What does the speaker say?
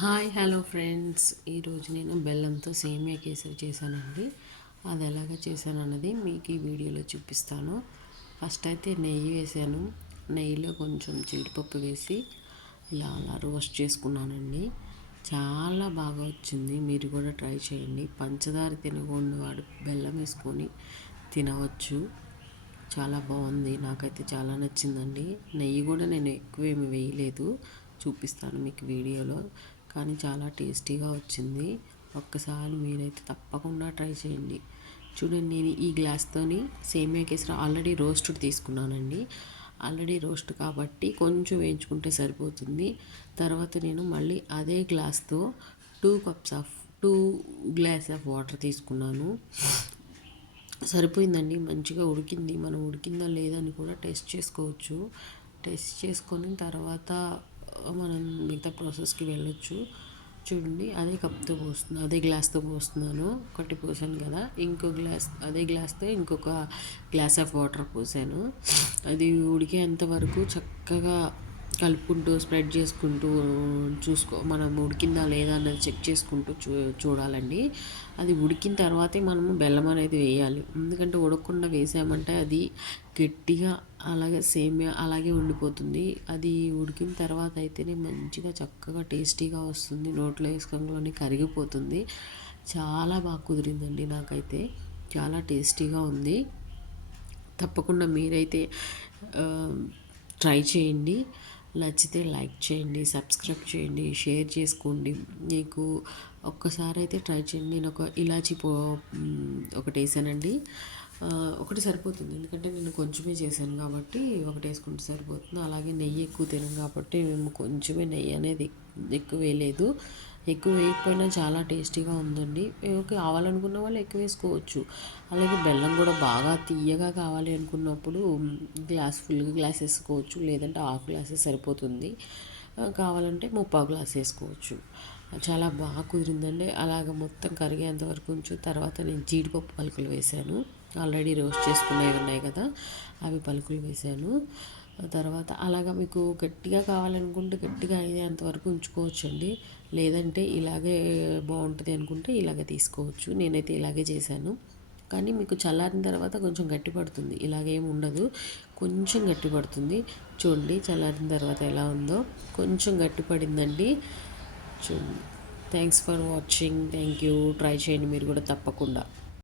Hello friends. ఈరోజు నేను బెల్లంతో సేమియా కేసరి చేశానండి. అది ఎలాగ చేశాను అన్నది మీకు ఈ వీడియోలో చూపిస్తాను. ఫస్ట్ అయితే నెయ్యి వేసాను. నెయ్యిలో కొంచెం జీడిపప్పు వేసి అలా రోస్ట్ చేసుకున్నానండి. చాలా బాగా వచ్చింది. మీరు కూడా ట్రై చేయండి. పంచదార తినకుండా వాడు బెల్లం వేసుకొని తినవచ్చు. చాలా బాగుంది. నాకైతే చాలా నచ్చిందండి. నెయ్యి కూడా నేను ఎక్కువేమి వేయలేదు, చూపిస్తాను మీకు వీడియోలో. కానీ చాలా టేస్టీగా వచ్చింది. ఒక్కసారి మీరైతే తప్పకుండా ట్రై చేయండి. చూడండి, నేను ఈ గ్లాస్తోని సేమియా కేసరి ఆల్రెడీ రోస్టెడ్ తీసుకున్నానండి. ఆల్రెడీ రోస్ట్ కాబట్టి కొంచెం వేయించుకుంటే సరిపోతుంది. తర్వాత నేను మళ్ళీ అదే గ్లాస్తో 2 గ్లాస్ ఆఫ్ వాటర్ తీసుకున్నాను. సరిపోయిందండి, మంచిగా ఉడికింది. మనం ఉడికిందా లేదా అని కూడా టెస్ట్ చేసుకోవచ్చు. టెస్ట్ చేసుకొని తర్వాత మనం మిగతా ప్రాసెస్కి వెళ్ళొచ్చు. చూడండి, అదే గ్లాస్తో పోస్తున్నాను. ఒకటి పోసాను కదా, ఇంకో గ్లాస్ అదే గ్లాస్తో ఇంకొక గ్లాస్ ఆఫ్ వాటర్ పోసాను. అది ఉడికేంత వరకు చక్కగా కలుపుకుంటూ స్ప్రెడ్ చేసుకుంటూ మనం ఉడికిందా లేదా అన్నది చెక్ చేసుకుంటూ చూడాలండి. అది ఉడికిన తర్వాతే మనము బెల్లం అనేది వేయాలి. ఎందుకంటే ఉడకకుండా వేసామంటే అది గట్టిగా అలాగే సేమియా అలాగే ఉండిపోతుంది. అది ఉడికిన తర్వాత అయితేనే మంచిగా చక్కగా టేస్టీగా వస్తుంది. నోట్లో వేసుకోగానే కరిగిపోతుంది. చాలా బాగా కుదిరిందండి. నాకైతే చాలా టేస్టీగా ఉంది. తప్పకుండా మీరైతే ట్రై చేయండి. నచ్చితే లైక్ చేయండి, సబ్స్క్రైబ్ చేయండి, షేర్ చేసుకోండి. మీకు ఒక్కసారి అయితే ట్రై చేయండి. నేను ఒక ఇలాచీ ఒకటి వేసానండి. ఒకటి సరిపోతుంది, ఎందుకంటే నేను కొంచెమే చేశాను కాబట్టి ఒకటి వేసుకుంటే సరిపోతుంది. అలాగే నెయ్యి ఎక్కువ తినం కాబట్టి మేము కొంచెమే నెయ్యి అనేది ఎక్కువ వేయలేదు. ఎక్కువ వేయకపోయినా చాలా టేస్టీగా ఉందండి. కావాలనుకున్న వాళ్ళు ఎక్కువ వేసుకోవచ్చు. అలాగే బెల్లం కూడా బాగా తియ్యగా కావాలి అనుకున్నప్పుడు ఫుల్ గ్లాస్ వేసుకోవచ్చు, లేదంటే హాఫ్ గ్లాస్ సరిపోతుంది. కావాలంటే 3/4 గ్లాస్ వేసుకోవచ్చు. చాలా బాగా కుదిరిందండి. అలాగ మొత్తం కరిగేంత వరకు ఉంచు. తర్వాత నేను జీడిపప్పు పలుకులు వేశాను. ఆల్రెడీ రోస్ట్ చేసుకునేవి ఉన్నాయి కదా, అవి పలుకులు వేశాను. తర్వాత అలాగా మీకు గట్టిగా కావాలనుకుంటే గట్టిగా అయ్యేంత వరకు ఉంచుకోవచ్చండి. లేదంటే ఇలాగే బాగుంటుంది అనుకుంటే ఇలాగే తీసుకోవచ్చు. నేనైతే ఇలాగే చేశాను. కానీ మీకు చల్లారిన తర్వాత కొంచెం గట్టి పడుతుంది. ఇలాగేం ఉండదు, కొంచెం గట్టి పడుతుంది. చూడండి, చల్లారిన తర్వాత ఎలా ఉందో కొంచెం గట్టి పడిందండి. చూడండి. Thanks for watching. Thank you. Try చేయండి మీరు కూడా తప్పకుండా.